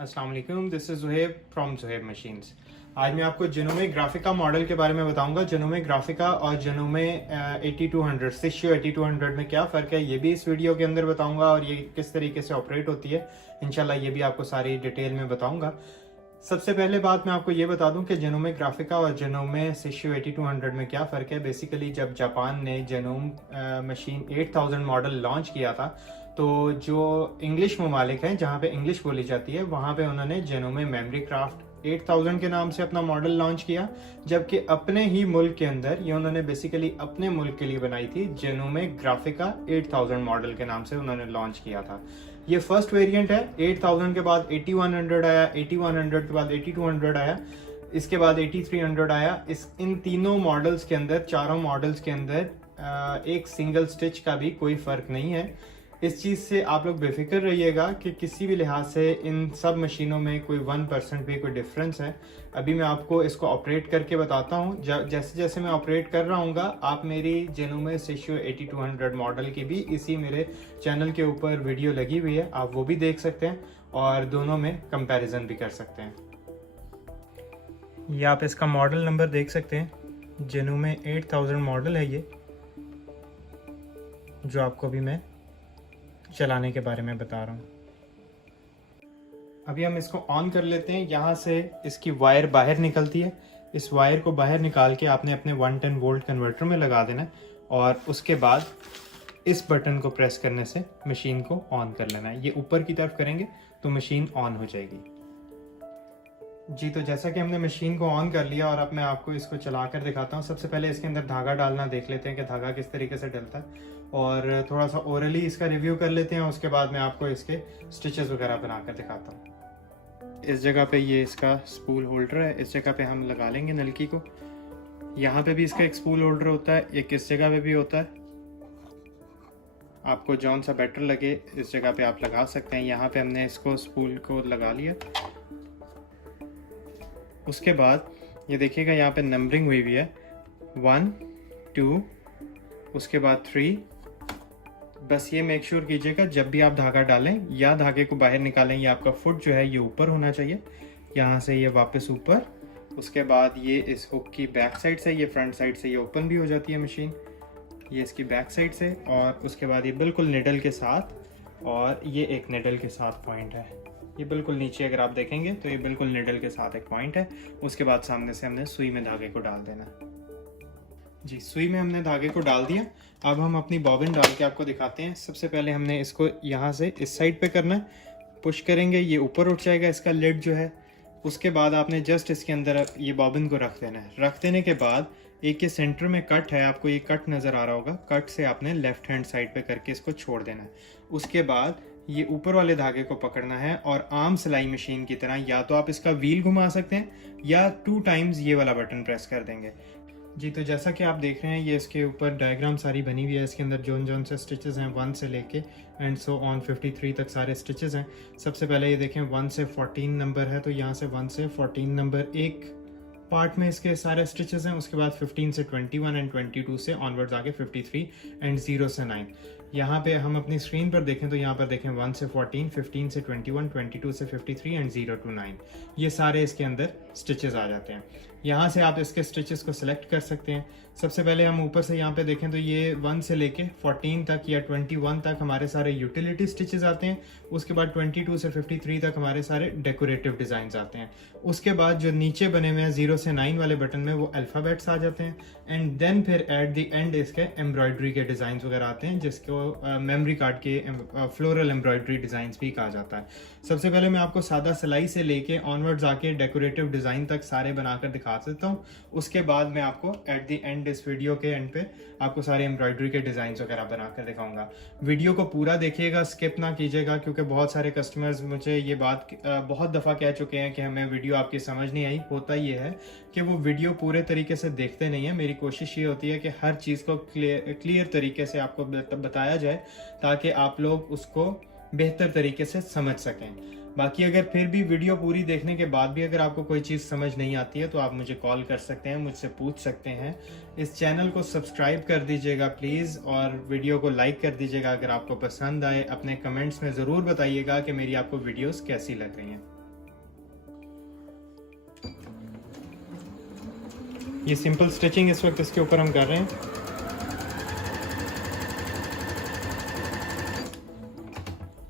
अस्सलाम वालेकुम, this is Zuhaib from Zuhaib machines. आज मैं आपको जेनोमे ग्राफिका मॉडल के बारे में बताऊंगा। जेनोमे ग्राफिका और जेनोमे 8200 सिशियो 8200 में क्या फ़र्क है ये भी इस वीडियो के अंदर बताऊंगा, और ये किस तरीके से ऑपरेट होती है इंशाल्लाह ये भी आपको सारी डिटेल में बताऊंगा। सबसे पहले बात मैं आपको ये बता दूं कि जेनोमे ग्राफिका और जेनोमे सिशियो 8200 में क्या फ़र्क है। बेसिकली जब जापान ने जेनोम मशीन 8000 मॉडल लॉन्च किया था, तो जो इंग्लिश ममालिक हैं जहाँ पे इंग्लिश बोली जाती है वहाँ पे उन्होंने जेनोमे मेमोरी क्राफ्ट 8000 के नाम से अपना मॉडल लॉन्च किया, जबकि अपने ही मुल्क के अंदर ये उन्होंने बेसिकली अपने मुल्क के लिए बनाई थी। जेनोमे ग्राफिका 8000 मॉडल के नाम से उन्होंने लॉन्च किया था। ये फर्स्ट वेरिएंट है। 8000 के बाद 8100 आया, 8100 के बाद 8200 आया, इसके बाद 8300 आया। इन तीनों मॉडल्स के अंदर, चारों मॉडल्स के अंदर एक सिंगल स्टिच का भी कोई फ़र्क नहीं है। इस चीज़ से आप लोग बेफिक्र रहिएगा कि किसी भी लिहाज से इन सब मशीनों में कोई 1% भी कोई डिफरेंस है। अभी मैं आपको इसको ऑपरेट करके बताता हूँ। जैसे जैसे मैं ऑपरेट कर रहा हूँ आप मेरी जेनोमे सिशियो 8200 मॉडल की भी इसी मेरे चैनल के ऊपर वीडियो लगी हुई है, आप वो भी देख सकते हैं और दोनों में कंपैरिजन भी कर सकते हैं। ये आप इसका मॉडल नंबर देख सकते हैं, जेनोमे 8000 मॉडल है ये, जो आपको अभी मैं चलाने के बारे में बता रहा हूँ। अभी हम इसको ऑन कर लेते हैं। यहाँ से इसकी वायर बाहर निकलती है। इस वायर को बाहर निकाल के आपने अपने 110 वोल्ट कन्वर्टर में लगा देना है, और उसके बाद इस बटन को प्रेस करने से मशीन को ऑन कर लेना है। ये ऊपर की तरफ करेंगे तो मशीन ऑन हो जाएगी। जी, तो जैसा कि हमने मशीन को ऑन कर लिया और अब मैं आपको इसको चला कर दिखाता हूँ। सबसे पहले इसके अंदर धागा डालना देख लेते हैं कि धागा किस तरीके से डलता है, और थोड़ा सा ओरली इसका रिव्यू कर लेते हैं। उसके बाद मैं आपको इसके स्टिचेस वगैरह बनाकर दिखाता हूँ। इस जगह पे ये इसका स्पूल होल्डर है, इस जगह पे हम लगा लेंगे नलकी को। यहाँ पे भी इसका एक स्पूल होल्डर होता है, एक इस जगह पे भी होता है। आपको जौन सा बेटर लगे इस जगह पे आप लगा सकते हैं। यहाँ पे हमने इसको स्पूल को लगा लिया। उसके बाद ये देखिएगा यहाँ पे नंबरिंग हुई हुई है 1 2, उसके बाद 3। बस ये मेक श्योर कीजिएगा जब भी आप धागा डालें या धागे को बाहर निकालें, ये आपका फुट जो है ये ऊपर होना चाहिए, यहाँ से ये वापस ऊपर। उसके बाद ये इस हुक की बैक साइड से, ये फ्रंट साइड से ये ओपन भी हो जाती है मशीन, ये इसकी बैक साइड से। और उसके बाद ये बिल्कुल निडल के साथ, और ये एक निडल के साथ पॉइंट है, ये बिल्कुल नीचे अगर आप देखेंगे तो ये बिल्कुल निडल के साथ एक पॉइंट है। उसके बाद सामने से हमने सुई में धागे को डाल देना। जी, सुई में हमने धागे को डाल दिया। अब हम अपनी बॉबिन डाल के आपको दिखाते हैं। सबसे पहले हमने इसको यहाँ से इस साइड पे करना है, पुश करेंगे ये ऊपर उठ जाएगा इसका लिड जो है। उसके बाद आपने जस्ट इसके अंदर ये बॉबिन को रख देना है। रख देने के बाद एक ये सेंटर में कट है, आपको ये कट नज़र आ रहा होगा, कट से आपने लेफ्ट हैंड साइड पे करके इसको छोड़ देना है। उसके बाद ये ऊपर वाले धागे को पकड़ना है और आर्म सिलाई मशीन की तरह या तो आप इसका व्हील घुमा सकते हैं या 2 टाइम्स ये वाला बटन प्रेस कर देंगे। जी, तो जैसा कि आप देख रहे हैं ये इसके ऊपर डायग्राम सारी बनी हुई है। इसके अंदर जोन से स्टिचेस हैं 1 से लेके एंड सो ऑन 53 तक सारे स्टिचेस हैं। सबसे पहले ये देखें 1 से 14 नंबर है, तो यहाँ से 1 से 14 नंबर एक पार्ट में इसके सारे स्टिचेस हैं। उसके बाद 15 से 21 एंड 22 से ऑनवर्ड्स आगे 53 एंड 0 से 9। यहाँ पे हम अपनी स्क्रीन पर देखें तो यहाँ पर देखें 1 से 14, 15 से 21, 22 से 53 एंड 0 to 9, ये सारे इसके अंदर स्टिचेस आ जाते हैं। यहाँ से आप इसके स्टिचेस को सिलेक्ट कर सकते हैं। सबसे पहले हम ऊपर से यहाँ पे देखें तो ये 1 से लेके 14 तक या 21 तक हमारे सारे यूटिलिटी स्टिचेस आते हैं। उसके बाद 22 से 53 तक हमारे सारे डेकोरेटिव डिज़ाइंस आते हैं। उसके बाद जो नीचे बने हुए हैं 0 से 9 वाले बटन में वो अल्फ़ाबेट्स आ जाते हैं। एंड देन फिर एट द एंड इसके एम्ब्रॉयडरी के डिज़ाइन वगैरह आते हैं, जिसको मेमोरी कार्ड के फ्लोरल एम्ब्रॉयडरी डिज़ाइंस भी कहा जाता है। सबसे पहले मैं आपको सादा सिलाई से लेके ऑनवर्ड्स आके डेकोरेटिव डिज़ाइन तक सारे बनाकर दिखा सकता हूँ। उसके बाद मैं आपको एट द एंड इस वीडियो के एंड पे आपको सारे एम्ब्रॉयडरी के डिज़ाइंस वगैरह बनाकर दिखाऊंगा। वीडियो को पूरा देखिएगा, स्किप ना कीजिएगा, क्योंकि बहुत सारे कस्टमर्स मुझे ये बात बहुत दफ़ा कह चुके हैं कि हमें वीडियो आपकी समझ नहीं आई। होता ये है कि वो वीडियो पूरे तरीके से देखते नहीं है। मेरी कोशिश ये होती है कि हर चीज़ को क्लियर तरीके से आपको बताया जाए ताकि आप लोग उसको बेहतर तरीके से समझ सकें। बाकी अगर फिर भी वीडियो पूरी देखने के बाद भी अगर आपको कोई चीज़ समझ नहीं आती है तो आप मुझे कॉल कर सकते हैं, मुझसे पूछ सकते हैं। इस चैनल को सब्सक्राइब कर दीजिएगा प्लीज़, और वीडियो को लाइक कर दीजिएगा अगर आपको पसंद आए। अपने कमेंट्स में ज़रूर बताइएगा कि मेरी आपको वीडियोस कैसी लग रही हैं। ये सिंपल स्टिचिंग इस वक्त इसके ऊपर हम कर रहे हैं।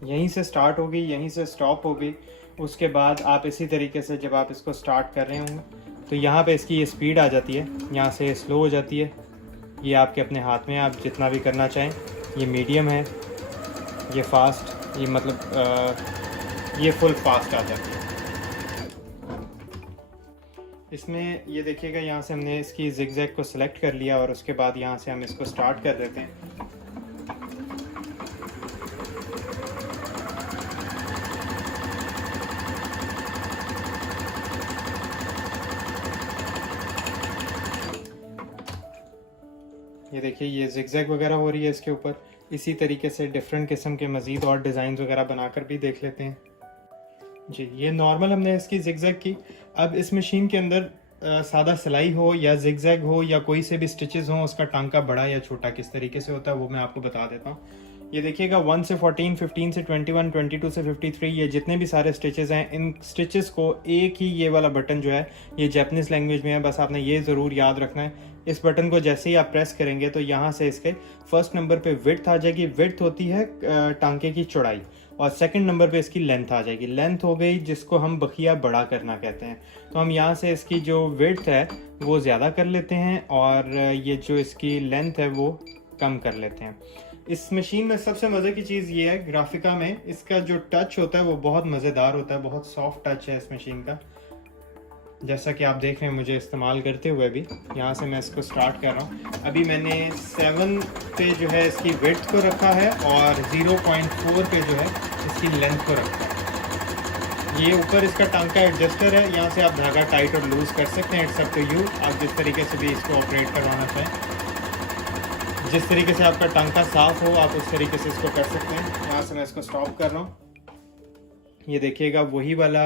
यहीं से स्टार्ट होगी, यहीं से स्टॉप होगी। उसके बाद आप इसी तरीके से जब आप इसको स्टार्ट कर रहे होंगे तो यहाँ पे इसकी ये स्पीड आ जाती है, यहाँ से स्लो हो जाती है। ये आपके अपने हाथ में, आप जितना भी करना चाहें। ये मीडियम है, ये फास्ट, ये मतलब ये फुल फास्ट आ जाती है। इसमें ये देखिएगा, यहाँ से हमने इसकी जिगजैग को सिलेक्ट कर लिया और उसके बाद यहाँ से हम इसको स्टार्ट कर देते हैं। ये देखिए, ये जिगजैग वगैरह हो रही है इसके ऊपर। इसी तरीके से डिफरेंट किस्म के मज़ीद और डिज़ाइन वगैरह बनाकर भी देख लेते हैं। जी, ये नॉर्मल हमने इसकी जिगजैग की। अब इस मशीन के अंदर सादा सिलाई हो या जिगजैग हो या कोई से भी स्टिचेस हों, उसका टांका बड़ा या छोटा किस तरीके से होता है वो मैं आपको बता देता हूँ। ये देखिएगा, 1 से 14, 15 से 21, 22 से 53, ये जितने भी सारे स्टिचेस हैं, इन स्टिचेस को एक ही ये वाला बटन जो है ये जापानीज़ लैंग्वेज में है। बस आपने ये ज़रूर याद रखना है, इस बटन को जैसे ही आप प्रेस करेंगे तो यहाँ से इसके फर्स्ट नंबर पे विड्थ आ जाएगी। विड्थ होती है टांके की चौड़ाई, और सेकंड नंबर पे इसकी लेंथ आ जाएगी। लेंथ हो गई जिसको हम बखिया बड़ा करना कहते हैं। तो हम यहाँ से इसकी जो विड्थ है वो ज़्यादा कर लेते हैं और ये जो इसकी लेंथ है वो कम कर लेते हैं। इस मशीन में सबसे मज़े की चीज़ ये है, ग्राफिका में इसका जो टच होता है वो बहुत मज़ेदार होता है, बहुत सॉफ्ट टच है इस मशीन का। जैसा कि आप देख रहे हैं मुझे इस्तेमाल करते हुए भी। यहाँ से मैं इसको स्टार्ट कर रहा हूँ। अभी मैंने 7 पे जो है इसकी विड्थ को रखा है और 0.4 पे जो है इसकी लेंथ को रखा है। ये ऊपर इसका टांका एडजस्टर है, यहाँ से आप धागा टाइट और लूज़ कर सकते हैं। इट्स अप टू यू, आप जिस तरीके से भी इसको ऑपरेट करवाना चाहें। जिस तरीके से आपका टांका साफ़ हो आप उस तरीके से इसको कर सकते हैं। यहाँ से मैं इसको स्टॉप कर रहा हूँ। ये देखिएगा, वही वाला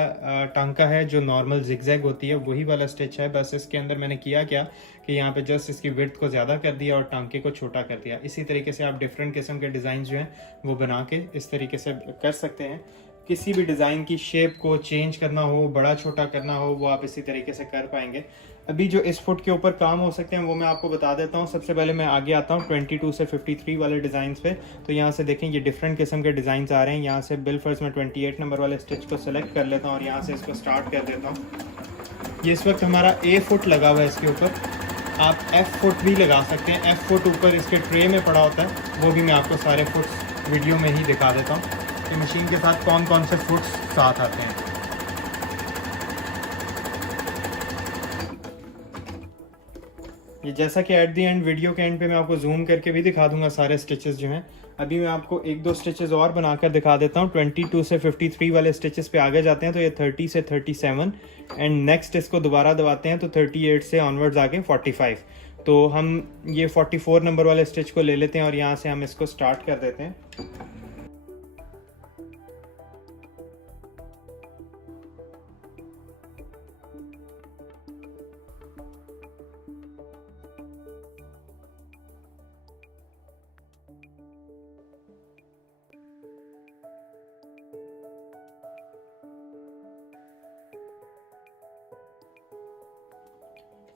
टांका है जो नॉर्मल जिगजैग होती है, वही वाला स्टिच है। बस इसके अंदर मैंने किया क्या कि यहाँ पे जस्ट इसकी विड्थ को ज़्यादा कर दिया और टांके को छोटा कर दिया। इसी तरीके से आप डिफरेंट किस्म के डिज़ाइन जो हैं वो बना के इस तरीके से कर सकते हैं। किसी भी डिज़ाइन की शेप को चेंज करना हो, बड़ा छोटा करना हो, वो आप इसी तरीके से कर पाएंगे। अभी जो इस फुट के ऊपर काम हो सकते हैं वो मैं आपको बता देता हूँ। सबसे पहले मैं आगे आता हूँ 22 से 53 वाले डिज़ाइंस पे। तो यहाँ से देखें, ये डिफरेंट किस्म के डिज़ाइंस आ रहे हैं। यहाँ से बिल फर्स्ट में 28 नंबर वाले स्टिच को सेलेक्ट कर लेता हूँ और यहाँ से इसको स्टार्ट कर देता हूँ। ये इस वक्त हमारा A फुट लगा हुआ है इसके ऊपर। आप F फुट भी लगा सकते हैं। F फुट ऊपर इसके ट्रे में पड़ा होता है, वो भी मैं आपको सारे फुट्स वीडियो में ही दिखा देता हूँ कि मशीन के साथ कौन कौन से फुट्स साथ आते हैं। ये जैसा कि एट द एंड, वीडियो के एंड पे मैं आपको जूम करके भी दिखा दूंगा सारे स्टिचेस जो हैं। अभी मैं आपको एक दो स्टिचेस और बनाकर दिखा देता हूँ। 22 से 53 वाले स्टिचेस पे आगे जाते हैं तो ये 30 से 37 एंड नेक्स्ट इसको दोबारा दबाते हैं तो 38 से ऑनवर्ड्स आगे 45। तो हम ये 44 नंबर वाले स्टिच को ले लेते हैं और यहाँ से हम इसको स्टार्ट कर देते हैं।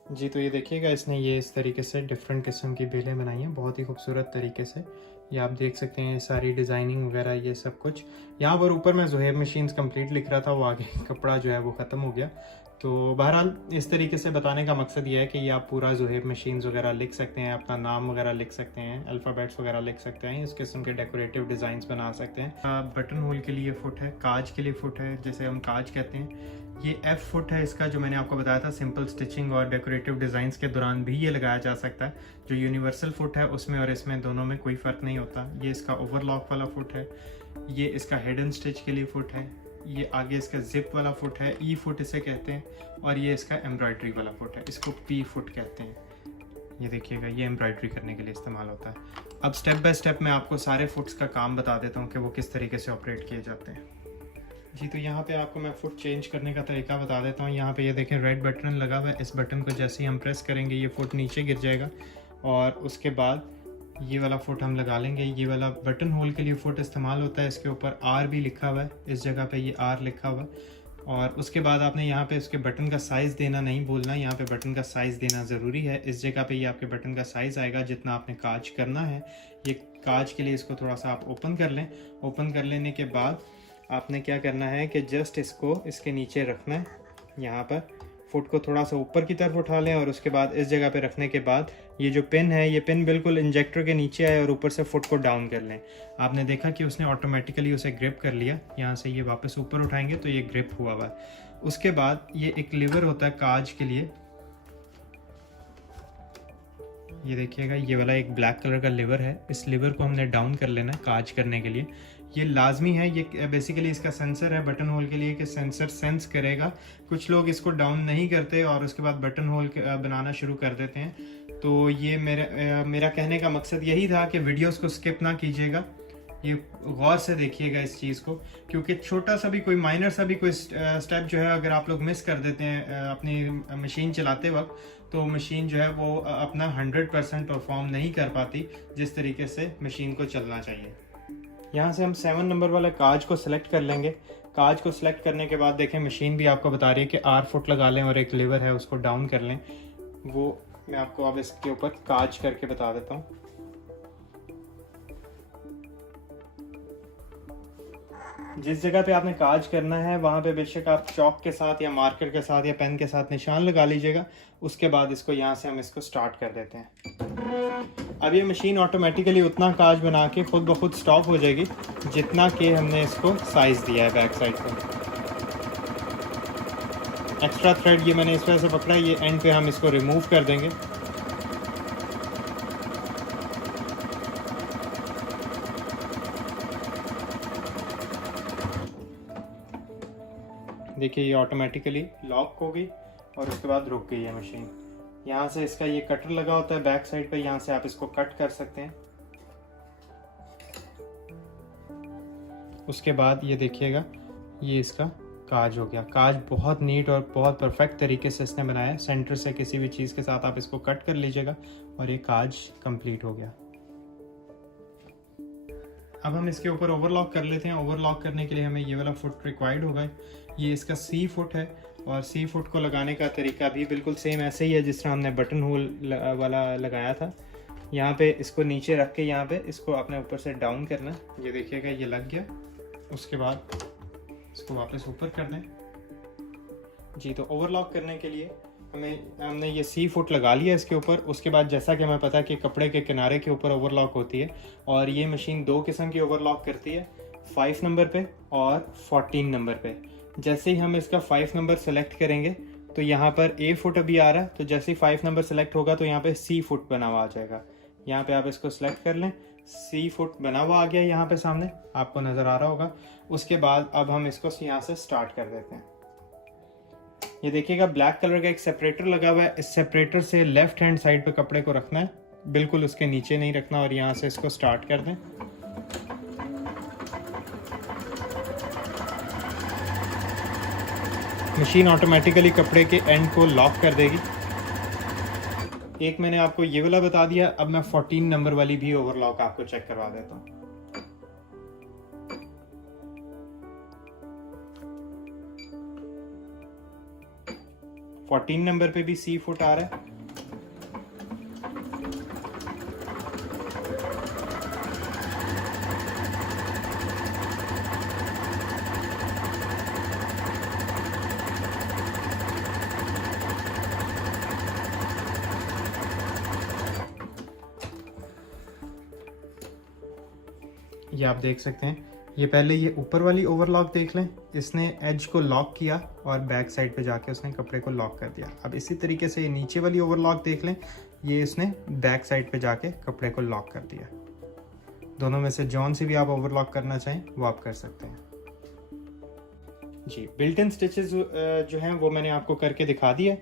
जी, तो ये देखिएगा, इसने ये इस तरीके से डिफरेंट किस्म की बेलें बनाई हैं बहुत ही खूबसूरत तरीके से। ये आप देख सकते हैं, सारी डिज़ाइनिंग वगैरह ये सब कुछ। यहाँ पर ऊपर मैं ज़ुहैब मशीन्स कंप्लीट लिख रहा था, वो आगे कपड़ा जो है वो ख़त्म हो गया। तो बहरहाल इस तरीके से बताने का मकसद ये है कि ये आप पूरा ज़ुहैब मशीन्स वगैरह लिख सकते हैं, अपना नाम वगैरह लिख सकते हैं, अल्फ़ाबेट्स वगैरह लिख सकते हैं, इस किस्म के डेकोरेटिव डिज़ाइंस बना सकते हैं। बटन होल के लिए फुट है, काज के लिए फुट है, जैसे हम काज कहते हैं। ये F फुट है इसका, जो मैंने आपको बताया था सिंपल स्टिचिंग और डेकोरेटिव डिज़ाइंस के दौरान भी ये लगाया जा सकता है। जो यूनिवर्सल फुट है उसमें और इसमें दोनों में कोई फ़र्क नहीं होता। ये इसका ओवरलॉक वाला फुट है, ये इसका हेड एंड स्टिच के लिए फुट है, ये आगे इसका जिप वाला फुट है, ई फुट इसे कहते हैं, और ये इसका एम्ब्रॉयडरी वाला फुट है, इसको P फुट कहते हैं। ये देखिएगा, ये एम्ब्रॉयडरी करने के लिए इस्तेमाल होता है। अब स्टेप बाय स्टेप मैं आपको सारे फुट्स का काम बता देता हूँ कि वो किस तरीके से ऑपरेट किए जाते हैं। जी, तो यहाँ पे आपको मैं फुट चेंज करने का तरीका बता देता हूँ। यहाँ पे ये देखें, रेड बटन लगा हुआ है। इस बटन को जैसे ही हम प्रेस करेंगे ये फुट नीचे गिर जाएगा और उसके बाद ये वाला फुट हम लगा लेंगे। ये वाला बटन होल के लिए फुट इस्तेमाल होता है। इसके ऊपर R भी लिखा हुआ है, इस जगह पे ये R लिखा हुआ है। और उसके बाद आपने यहाँ पे उसके बटन का साइज़ देना नहीं भूलना, यहाँ पे बटन का साइज़ देना ज़रूरी है। इस जगह पे ये आपके बटन का साइज़ आएगा जितना आपने काज करना है। ये काज के लिए इसको थोड़ा सा आप ओपन कर लें। ओपन कर लेने के बाद आपने क्या करना है कि जस्ट इसको इसके नीचे रखना है, यहाँ पर फुट को थोड़ा सा ऊपर की तरफ उठा लें और उसके बाद इस जगह पे रखने के बाद ये जो पिन है, ये पिन बिल्कुल इंजेक्टर के नीचे आए और ऊपर से फुट को डाउन कर लें। आपने देखा कि उसने ऑटोमेटिकली उसे ग्रिप कर लिया। यहाँ से ये वापस ऊपर उठाएंगे तो ये ग्रिप हुआ हुआ है। उसके बाद ये एक लीवर होता है काज के लिए, ये देखिएगा ये वाला एक ब्लैक कलर का लीवर है। इस लीवर को हमने डाउन कर लेना है काज करने के लिए। ये लाजमी है, ये बेसिकली इसका सेंसर है बटन होल के लिए कि सेंसर सेंस करेगा। कुछ लोग इसको डाउन नहीं करते और उसके बाद बटन होल बनाना शुरू कर देते हैं। तो ये मेरा कहने का मकसद यही था कि वीडियोस को स्किप ना कीजिएगा, ये गौर से देखिएगा इस चीज़ को, क्योंकि छोटा सा भी कोई माइनर सा भी कोई स्टेप जो है अगर आप लोग मिस कर देते हैं अपनी मशीन चलाते वक्त, तो मशीन जो है वो अपना 100% परफॉर्म नहीं कर पाती जिस तरीके से मशीन को चलना चाहिए। यहाँ से हम 7 नंबर वाला काज को सिलेक्ट कर लेंगे। काज को सिलेक्ट करने के बाद देखें मशीन भी आपको बता रही है कि R फुट लगा लें और एक लीवर है उसको डाउन कर लें। वो मैं आपको अब इसके ऊपर काज करके बता देता हूँ। जिस जगह पे आपने काज करना है वहाँ पे बेशक आप चौक के साथ या मार्कर के साथ या पेन के साथ निशान लगा लीजिएगा। उसके बाद इसको यहाँ से हम इसको स्टार्ट कर देते हैं। अब ये मशीन ऑटोमेटिकली उतना काज बना के खुद ब खुद स्टॉप हो जाएगी जितना कि हमने इसको साइज़ दिया है बैक साइड पर। एक्स्ट्रा थ्रेड ये मैंने इस वजह से पकड़ा है, ये एंड पे हम इसको रिमूव कर देंगे। देखिए ये ऑटोमेटिकली लॉक हो गई और उसके बाद रुक गई है मशीन। यहाँ से इसका ये कटर लगा होता है बैक साइड पे, यहाँ से आप इसको कट कर सकते हैं। उसके बाद ये देखिएगा ये इसका काज हो गया। काज बहुत नीट और बहुत परफेक्ट तरीके से इसने बनाया है। सेंटर से किसी भी चीज़ के साथ आप इसको कट कर लीजिएगा और ये काज कंप्लीट हो गया। अब हम इसके ऊपर ओवरलॉक कर लेते हैं। ओवरलॉक करने के लिए हमें ये वाला फुट रिक्वायर्ड होगा। ये इसका C फुट है और C फुट को लगाने का तरीका भी बिल्कुल सेम ऐसे ही है जिस तरह हमने बटन होल वाला लगाया था। यहाँ पे इसको नीचे रख के यहाँ पे इसको अपने ऊपर से डाउन करना। ये देखिएगा ये लग गया। उसके बाद इसको वापस ऊपर कर दें जी। तो ओवरलॉक करने के लिए हमने ये C फुट लगा लिया इसके ऊपर। उसके बाद जैसा कि हमें पता है कि कपड़े के किनारे के ऊपर ओवरलॉक होती है और ये मशीन 2 किस्म की ओवरलॉक करती है, 5 नंबर पे और 14 नंबर पे। जैसे ही हम इसका 5 नंबर सेलेक्ट करेंगे तो यहाँ पर A फुट अभी आ रहा है, तो जैसे ही 5 नंबर सेलेक्ट होगा तो यहाँ पे C फुट बना हुआ आ जाएगा। यहाँ पे आप इसको सेलेक्ट कर लें, C फुट बना हुआ आ गया यहाँ पे सामने आपको नज़र आ रहा होगा। उसके बाद अब हम इसको यहाँ से स्टार्ट कर देते हैं। ये देखिएगा ब्लैक कलर का एक सेपरेटर लगा हुआ है। इस सेपरेटर से लेफ्ट हैंड साइड पे कपड़े को रखना है, बिल्कुल उसके नीचे नहीं रखना और यहाँ से इसको स्टार्ट कर दें। मशीन ऑटोमेटिकली कपड़े के एंड को लॉक कर देगी। एक मैंने आपको ये वाला बता दिया, अब मैं 14 नंबर वाली भी ओवरलॉक आपको चेक करवा देता हूँ। फोर्टीन नंबर पे भी C फुट आ रहा है। ये आप देख सकते हैं। ये पहले ये ऊपर वाली ओवरलॉक देख लें, इसने एज को लॉक किया और बैक साइड पे जाके उसने कपड़े को लॉक कर दिया। अब इसी तरीके से ये नीचे वाली ओवरलॉक देख लें, ये इसने बैक साइड पे जाके कपड़े को लॉक कर दिया। दोनों में से जौन सी भी आप ओवरलॉक करना चाहें वो आप कर सकते हैं जी। बिल्ट इन स्टिचेस जो हैं वो मैंने आपको करके दिखा दिया।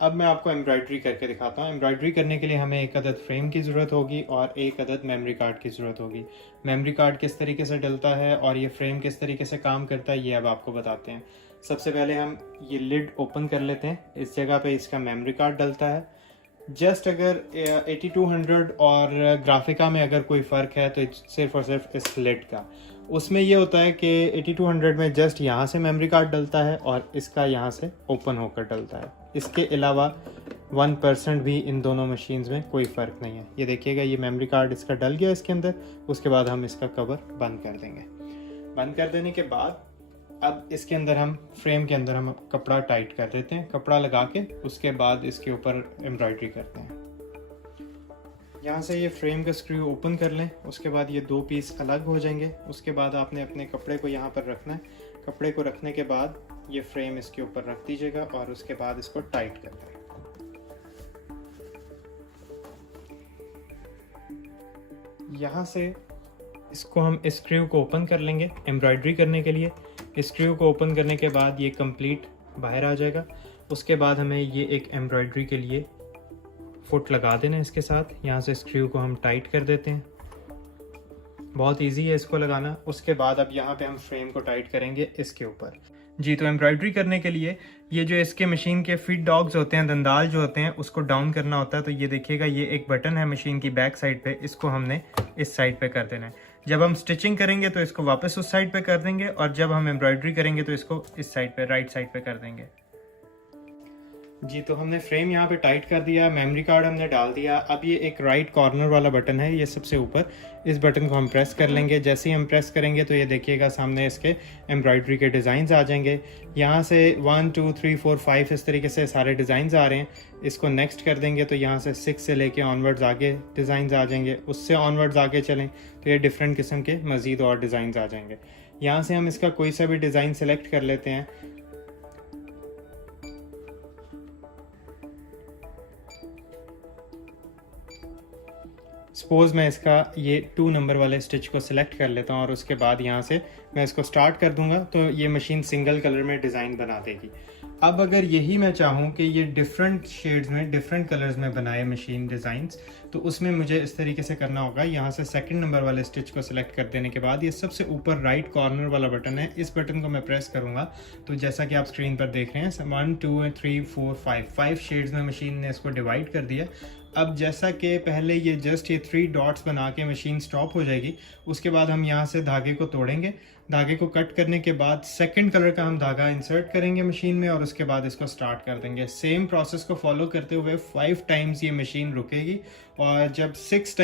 अब मैं आपको एम्ब्रॉयडरी करके दिखाता हूँ। एम्ब्रॉयडरी करने के लिए हमें एक अदद फ्रेम की ज़रूरत होगी और एक अदद मेमोरी कार्ड की ज़रूरत होगी। मेमोरी कार्ड किस तरीके से डलता है और ये फ्रेम किस तरीके से काम करता है ये अब आपको बताते हैं। सबसे पहले हम ये लिड ओपन कर लेते हैं। इस जगह पे इसका मेमोरी कार्ड डलता है। जस्ट अगर 8200 और ग्राफिका में अगर कोई फ़र्क है तो सिर्फ और सिर्फ इस लिड का। उसमें ये होता है कि 8200 में जस्ट यहाँ से मेमोरी कार्ड डलता है और इसका यहाँ से ओपन होकर डलता है। इसके अलावा 1% भी इन दोनों मशीन्स में कोई फ़र्क नहीं है। ये देखिएगा, ये मेमोरी कार्ड इसका डल गया इसके अंदर। उसके बाद हम इसका कवर बंद कर देंगे। बंद कर देने के बाद अब इसके अंदर हम फ्रेम के अंदर हम कपड़ा टाइट कर देते हैं। कपड़ा लगा के उसके बाद इसके ऊपर एम्ब्रॉयडरी करते हैं। यहाँ से ये फ्रेम का स्क्रू ओपन कर लें। उसके बाद ये 2 पीस अलग हो जाएंगे। उसके बाद आपने अपने कपड़े को यहाँ पर रखना है। कपड़े को रखने के बाद ये फ्रेम इसके ऊपर रख दीजिएगा और उसके बाद इसको टाइट कर दें। यहाँ से इसको हम स्क्रू को ओपन कर लेंगे एम्ब्रॉयडरी करने के लिए। स्क्रू को ओपन करने के बाद ये कंप्लीट बाहर आ जाएगा। उसके बाद हमें ये एक एम्ब्रॉयडरी के लिए फुट लगा देना है इसके साथ। यहाँ से स्क्रू को हम टाइट कर देते हैं। बहुत इजी है इसको लगाना। उसके बाद अब यहाँ पे हम फ्रेम को टाइट करेंगे इसके ऊपर। जी, तो एम्ब्रॉयडरी करने के लिए ये जो इसके मशीन के फीड डॉग्स होते हैं, दंदाल जो होते हैं, उसको डाउन करना होता है। तो ये देखिएगा, ये एक बटन है मशीन की बैक साइड पे, इसको हमने इस साइड पे कर देना है। जब हम स्टिचिंग करेंगे तो इसको वापस उस साइड पे कर देंगे और जब हम एम्ब्रॉयडरी करेंगे तो इसको इस साइड पे, राइट साइड पे कर देंगे। जी, तो हमने फ्रेम यहाँ पे टाइट कर दिया, मेमोरी कार्ड हमने डाल दिया। अब ये एक राइट कॉर्नर वाला बटन है, ये सबसे ऊपर, इस बटन को हम प्रेस कर लेंगे। जैसे ही हम प्रेस करेंगे तो ये देखिएगा सामने इसके एम्ब्रॉयडरी के डिज़ाइंस आ जाएंगे। यहाँ से 1 2 3 4 5 इस तरीके से सारे डिज़ाइंस आ रहे हैं। इसको नेक्स्ट कर देंगे तो यहाँ से 6 से लेके ऑनवर्ड्स आगे डिज़ाइंस आ जाएंगे। उससे ऑनवर्ड्स आगे चलें तो ये डिफरेंट किस्म के मज़ीद और डिज़ाइंस आ जाएंगे। यहाँ से हम इसका कोई सा भी डिज़ाइन सेलेक्ट कर लेते हैं। सपोज़ मैं इसका ये 2 नंबर वाले स्टिच को सिलेक्ट कर लेता हूँ और उसके बाद यहाँ से मैं इसको स्टार्ट कर दूंगा तो ये मशीन सिंगल कलर में डिज़ाइन बना देगी। अब अगर यही मैं चाहूँ कि ये डिफरेंट शेड्स में, डिफरेंट कलर्स में बनाए मशीन डिज़ाइंस, तो उसमें मुझे इस तरीके से करना होगा। यहाँ से 2nd नंबर वाले स्टिच को सिलेक्ट कर देने के बाद ये सबसे ऊपर राइट कॉर्नर वाला बटन है, इस बटन को मैं प्रेस करूँगा तो जैसा कि आप स्क्रीन पर देख रहे हैं 1 2 3 4 5 शेड्स में मशीन ने इसको डिवाइड कर दिया। अब जैसा कि पहले ये जस्ट ये 3 डॉट्स बना के मशीन स्टॉप हो जाएगी। उसके बाद हम यहाँ से धागे को तोड़ेंगे। धागे को कट करने के बाद 2nd कलर का हम धागा इंसर्ट करेंगे मशीन में और उसके बाद इसको स्टार्ट कर देंगे। सेम प्रोसेस को फॉलो करते हुए 5 टाइम्स ये मशीन रुकेगी और जब 6th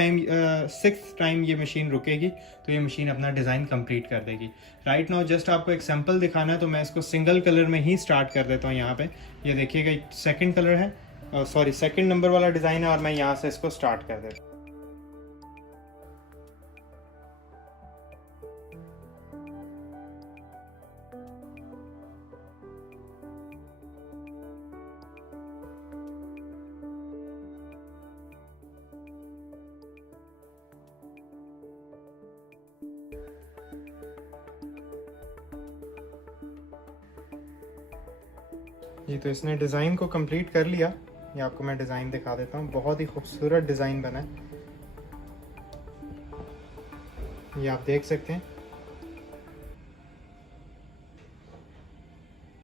टाइम ये मशीन रुकेगी तो ये मशीन अपना डिज़ाइन कंप्लीट कर देगी। राइट नाउ जस्ट आपको एक सैम्पल दिखाना है तो मैं इसको सिंगल कलर में ही स्टार्ट कर देता हूँ। यहाँ पे ये देखिएगा 2nd कलर है, सॉरी 2nd नंबर वाला डिज़ाइन है और मैं यहाँ से इसको स्टार्ट कर देता हूँ। जी, तो इसने डिज़ाइन को कंप्लीट कर लिया। ये आपको मैं डिज़ाइन दिखा देता हूँ। बहुत ही खूबसूरत डिज़ाइन बना है, ये आप देख सकते हैं।